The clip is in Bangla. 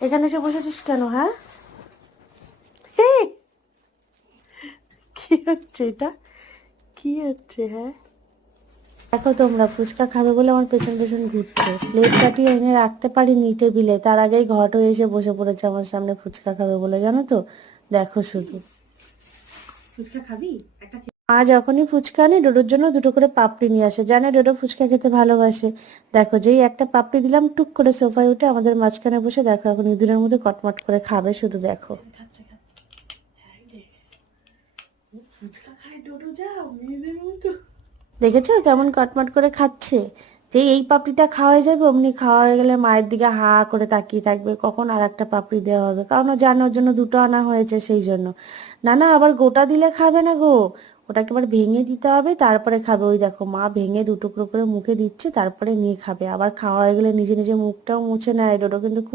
এখানে এসে বসেছিস কেন? হ্যাঁ, কি হচ্ছে এটা? কি হচ্ছে? হ্যাঁ, দেখো তোমরা ফুচকা খাবে বলে আমার পেছন পেছন ঘুরছে। প্লেট কাটিয়ে এনে রাখতে পারিনি টেবিলে, তার আগেই ঘটো এসে বসে পড়েছে আমার সামনে ফুচকা খাবে বলে, জানো তো? দেখো শুধু, ফুচকা খাবি? মা যখনই ফুচকা আনে ডোডোর জন্য দুটো করে পাপড়ি নিয়ে আসে, জানে ডোডো ফুচকা খেতে ভালোবাসে। দেখো যেই একটা পাপড়ি দিলাম, টুক করে সোফায় উঠে আমাদের মাঝখানে বসে দেখো এখন ইঁদুরের মধ্যে কটমট করে খাবে, শুধু দেখো। ফুচকা খায় ডোডো, যাও মেয়েদের মতো। দেখেছো কেমন কটমট করে খাচ্ছে? যেই এই পাপড়িটা খাওয়া হয়ে যাবে, অমনি খাওয়া হয়ে গেলে মায়ের দিকে হা করে তাকিয়ে থাকবে কখন আর একটা পাপড়ি দেওয়া হবে, কারণ ও জানে ওর জন্য দুটো আনা হয়েছে সেই জন্য। না না, আবার গোটা দিলে খাবে না গো, ওটাকে আবার ভেঙে দিতে হবে তারপরে খাবে। ওই দেখো মা ভেঙে দুটুকরো করে মুখে দিচ্ছে, তারপরে নিয়ে খাবে। আবার খাওয়া হয়ে গেলে নিজে নিজে মুখটাও মুছে নেয় ডোডো, কিন্তু খুব